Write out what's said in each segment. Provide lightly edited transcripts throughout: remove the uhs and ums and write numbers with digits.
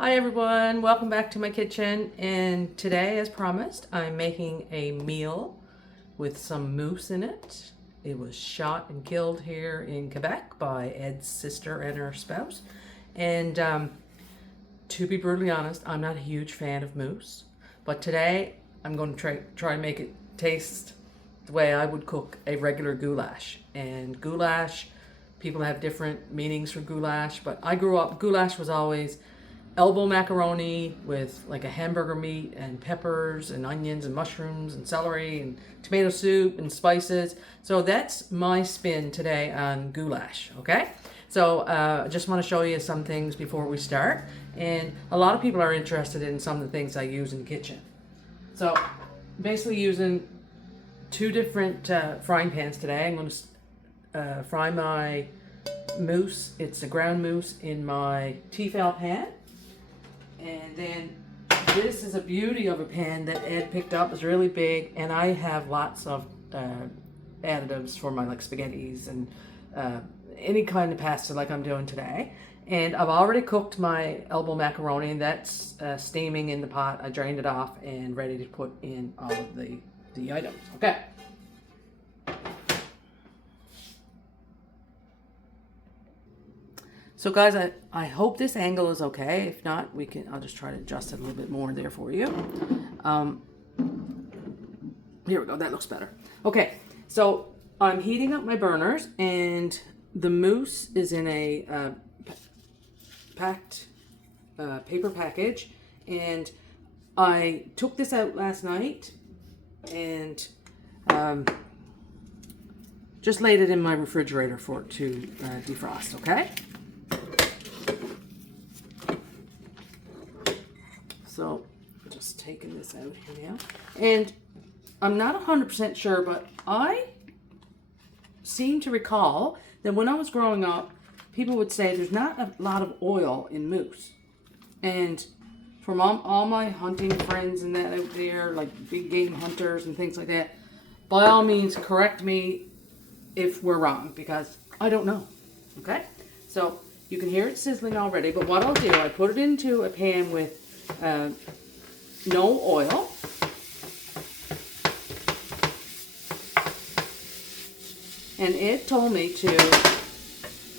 Hi everyone, welcome back to my kitchen, and today, as promised, I'm making a meal with some moose in it. It was shot and killed here in Quebec by Ed's sister and her spouse, and to be brutally honest, I'm not a huge fan of moose, but today I'm going to try and make it taste the way I would cook a regular goulash. And goulash, people have different meanings for goulash, but I grew up, goulash was always elbow macaroni with like a hamburger meat and peppers and onions and mushrooms and celery and tomato soup and spices. So that's my spin today on goulash, okay? So I just want to show you some things before we start. And a lot of people are interested in some of the things I use in the kitchen. So basically using two different frying pans today. I'm going to fry my moose. It's a ground moose in my Tefal pan. And then this is a beauty of a pan that Ed picked up. It's really big, and I have lots of additives for my like spaghettis and any kind of pasta like I'm doing today. And I've already cooked my elbow macaroni, and that's steaming in the pot. I drained it off and ready to put in all of the items. Okay. So guys, I hope this angle is okay. If not, I'll just try to adjust it a little bit more there for you. Here we go, that looks better. Okay, so I'm heating up my burners, and the moose is in a packed paper package, and I took this out last night and just laid it in my refrigerator for it to defrost, okay? So, just taking this out here now. And I'm not 100% sure, but I seem to recall that when I was growing up, people would say there's not a lot of oil in moose. And from all my hunting friends and that out there, like big game hunters and things like that, by all means, correct me if we're wrong, because I don't know. Okay? So, you can hear it sizzling already, but what I'll do, I put it into a pan with no oil. And Ed told me to,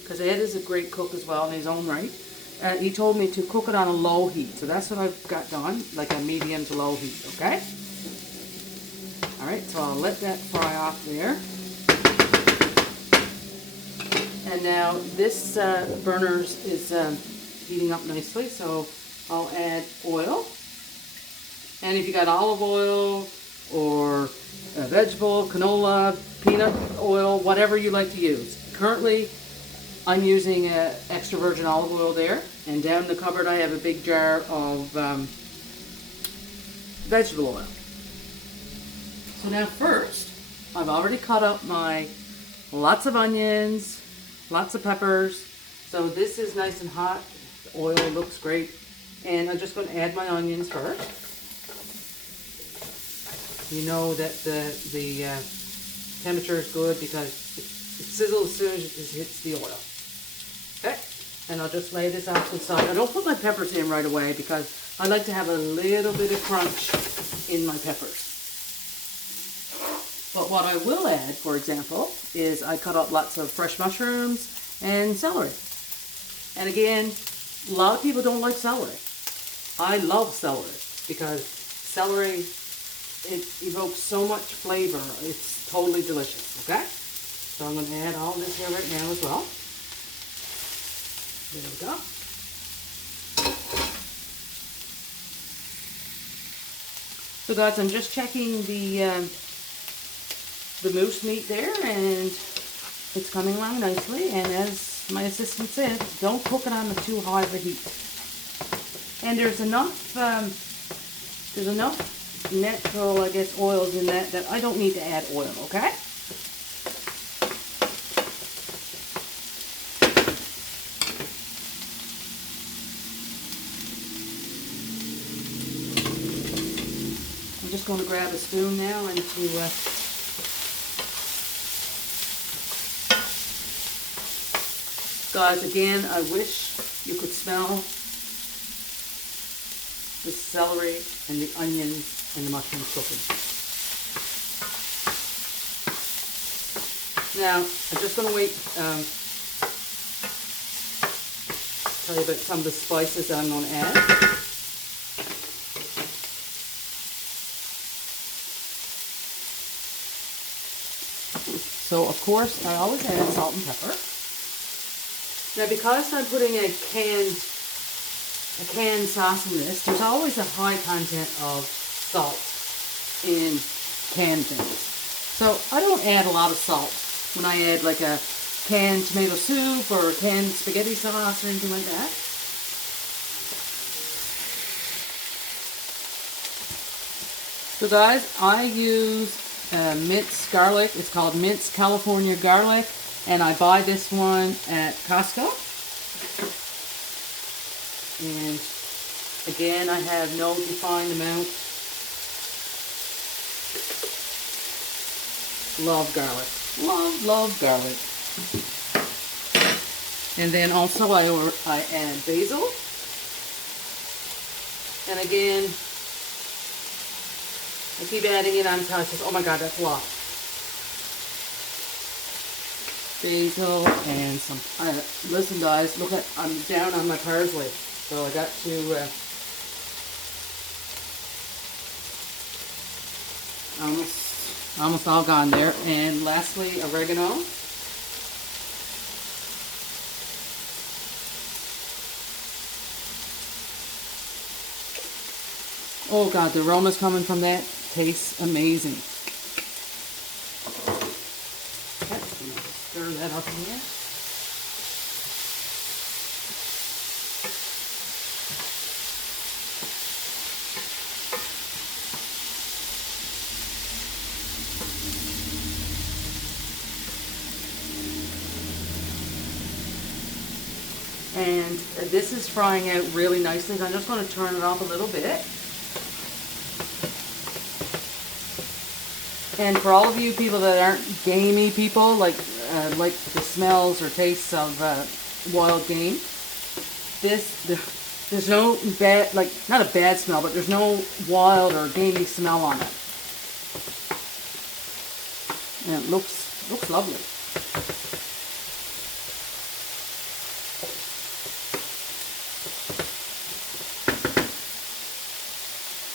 because Ed is a great cook as well in his own right, he told me to cook it on a low heat. So that's what I've got done, like a medium to low heat, okay? Alright, so I'll let that fry off there. And now this burners is heating up nicely, so I'll add oil. And if you got olive oil or vegetable, canola, peanut oil, whatever you like to use. Currently, I'm using extra virgin olive oil there. And down in the cupboard, I have a big jar of vegetable oil. So now first, I've already cut up my lots of onions, lots of peppers. So this is nice and hot. The oil looks great. And I'm just going to add my onions first. You know that the temperature is good because it sizzles as soon as it hits the oil. Okay, and I'll just lay this off to the side. I don't put my peppers in right away because I like to have a little bit of crunch in my peppers. But what I will add, for example, is I cut up lots of fresh mushrooms and celery. And again, a lot of people don't like celery. I love celery because celery, it evokes so much flavor. It's totally delicious, okay? So I'm going to add all this here right now as well. There we go. So guys, I'm just checking the moose meat there, and it's coming along nicely. And as my assistant said, don't cook it on the too high of a heat. And there's enough natural, I guess, oils in that I don't need to add oil, okay? I'm just going to grab a spoon now and guys, again, I wish you could smell the celery and the onions and the mushrooms cooking. Now, I'm just going to wait, tell you about some of the spices that I'm going to add. So, of course, I always add salt and pepper. Now, because I'm putting a canned sauce in this, there's always a high content of salt in canned things. So, I don't add a lot of salt when I add like a canned tomato soup or canned spaghetti sauce or anything like that. So guys, I use minced garlic. It's called minced California garlic, and I buy this one at Costco. And again, I have no defined amount. Love garlic. Love garlic. And then also I add basil. And again, I keep adding it until I say, oh my God, that's a lot. Basil and some, listen guys, look at, I'm down on my parsley. So I got to, almost all gone there. And lastly, oregano. Oh God, the aroma's coming from that. Tastes amazing. Okay, I'm gonna stir that up in here. And this is frying out really nicely. I'm just going to turn it off a little bit. And for all of you people that aren't gamey people, like the smells or tastes of wild game, there's no bad, like not a bad smell, but there's no wild or gamey smell on it. And it looks lovely.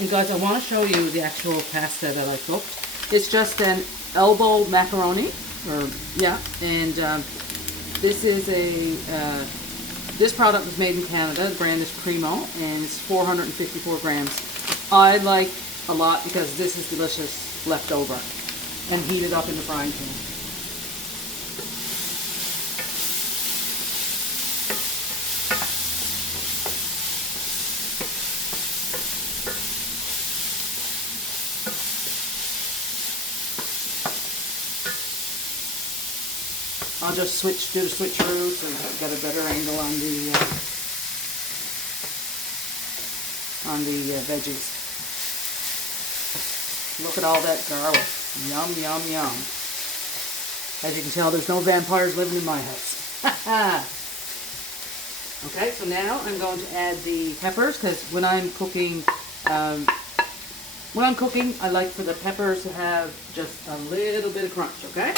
And guys, I want to show you the actual pasta that I cooked. It's just an elbow macaroni, and this is this product was made in Canada. The brand is Primo, and it's 454 grams. I like a lot because this is delicious left over and heated up in the frying pan. I'll just do the switcheroo so get a better angle on the veggies. Look at all that garlic. Yum, yum, yum. As you can tell, there's no vampires living in my house. Okay, so now I'm going to add the peppers because when I'm cooking, I like for the peppers to have just a little bit of crunch, okay?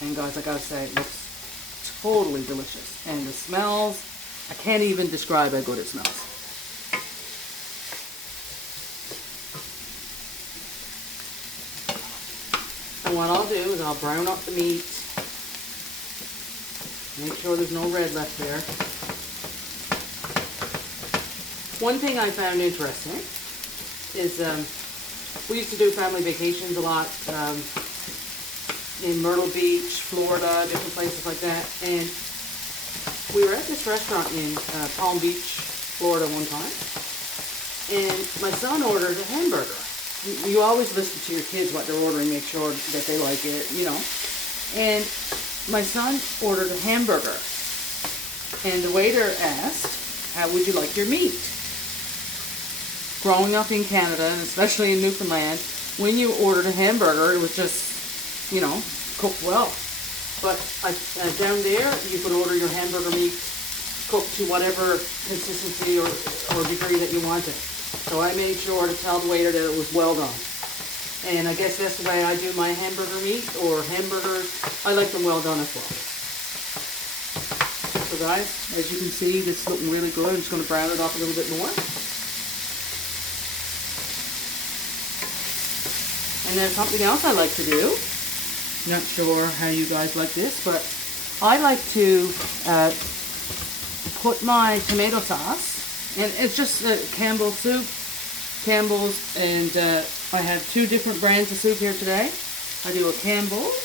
And guys, I gotta say, it looks totally delicious. And the smells, I can't even describe how good it smells. And what I'll do is I'll brown up the meat. Make sure there's no red left there. One thing I found interesting is we used to do family vacations a lot. In Myrtle Beach, Florida, different places like that. And we were at this restaurant in Palm Beach, Florida one time. And my son ordered a hamburger. You always listen to your kids what they're ordering, make sure that they like it, you know. And my son ordered a hamburger. And the waiter asked, how would you like your meat? Growing up in Canada, and especially in Newfoundland, when you ordered a hamburger, it was just, you know, cooked well. But down there, you could order your hamburger meat cooked to whatever consistency or degree that you wanted. So I made sure to tell the waiter that it was well done. And I guess that's the way I do my hamburger meat or hamburgers. I like them well done as well. So guys, as you can see, this is looking really good. I'm just going to brown it up a little bit more. And then something else I like to do, not sure how you guys like this, but I like to put my tomato sauce, and it's just Campbell's soup, Campbell's, and I have 2 different brands of soup here today. I do a Campbell's,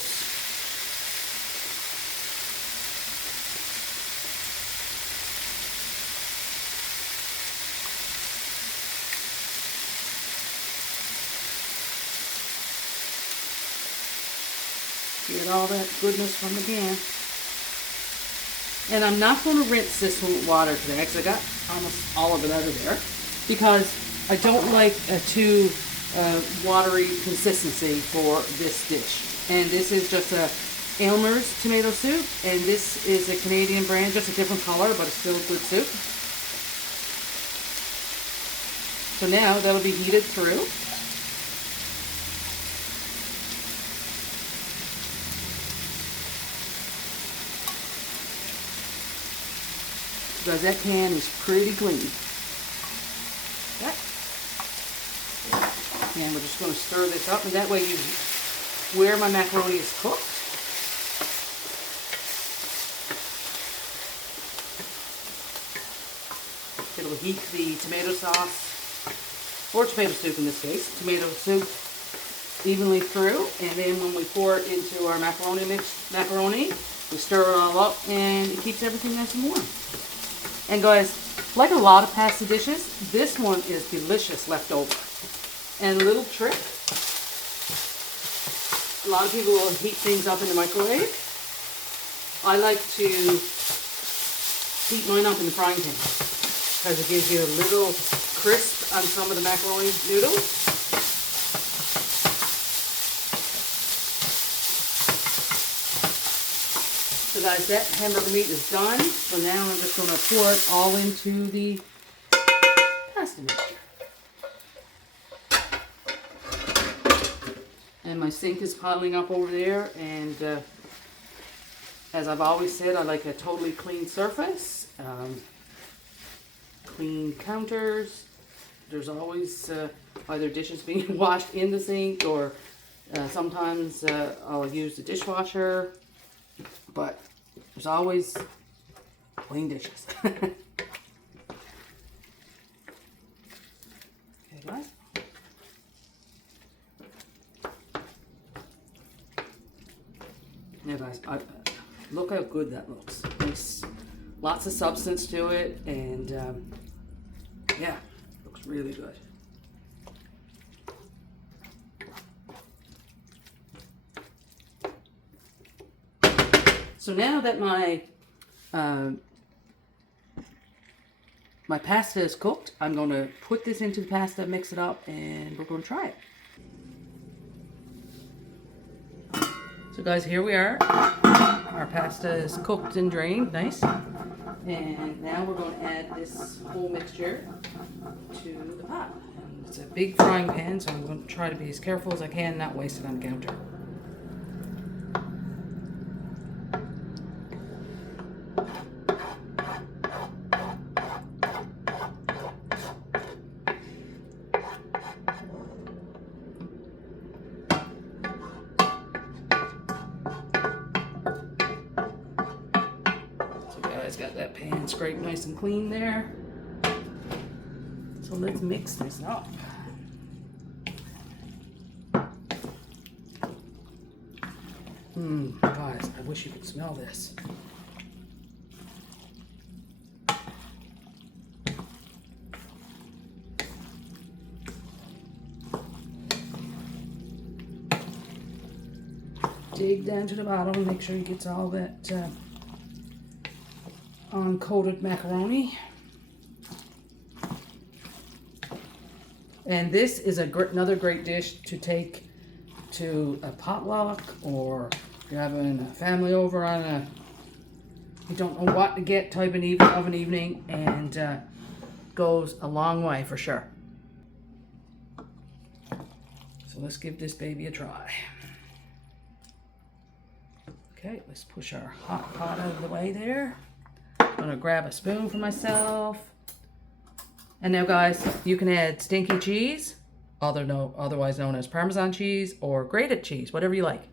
get all that goodness from the can. And I'm not going to rinse this with water today because I got almost all of it out of there, because I don't like a too watery consistency for this dish. And this is just a Aylmer's tomato soup, and this is a Canadian brand, just a different color, but it's still good soup. So now that'll be heated through. Because that can is pretty clean. Okay. And we're just going to stir this up, and that way where my macaroni is cooked, it'll heat the tomato sauce, or tomato soup in this case, tomato soup evenly through, and then when we pour it into our macaroni, we stir it all up, and it keeps everything nice and warm. And guys, like a lot of pasta dishes, this one is delicious left over. And a little trick, a lot of people will heat things up in the microwave. I like to heat mine up in the frying pan because it gives you a little crisp on some of the macaroni noodles. So guys, that hamburger meat is done. So now I'm just going to pour it all into the pasta mixture. And my sink is piling up over there, and as I've always said, I like a totally clean surface, clean counters. There's always either dishes being washed in the sink, or sometimes I'll use the dishwasher, but there's always clean dishes. Okay guys. Yeah guys, look how good that looks. Nice, lots of substance to it, and yeah, looks really good. So now that my my pasta is cooked, I'm going to put this into the pasta, mix it up, and we're going to try it. So guys, here we are. Our pasta is cooked and drained, nice. And now we're going to add this whole mixture to the pot. And it's a big frying pan, so I'm going to try to be as careful as I can, not waste it on the counter. Got that pan scraped nice and clean there. So let's mix this up. Guys, I wish you could smell this. Dig down to the bottom and make sure you get all that uncoated macaroni. And this is another great dish to take to a potluck or you're having a family over on a, you don't know what to get type of an evening, and goes a long way for sure. So let's give this baby a try. Okay, let's push our hot pot out of the way there. I'm gonna grab a spoon for myself. And now guys, you can add stinky cheese, otherwise known as Parmesan cheese, or grated cheese, whatever you like.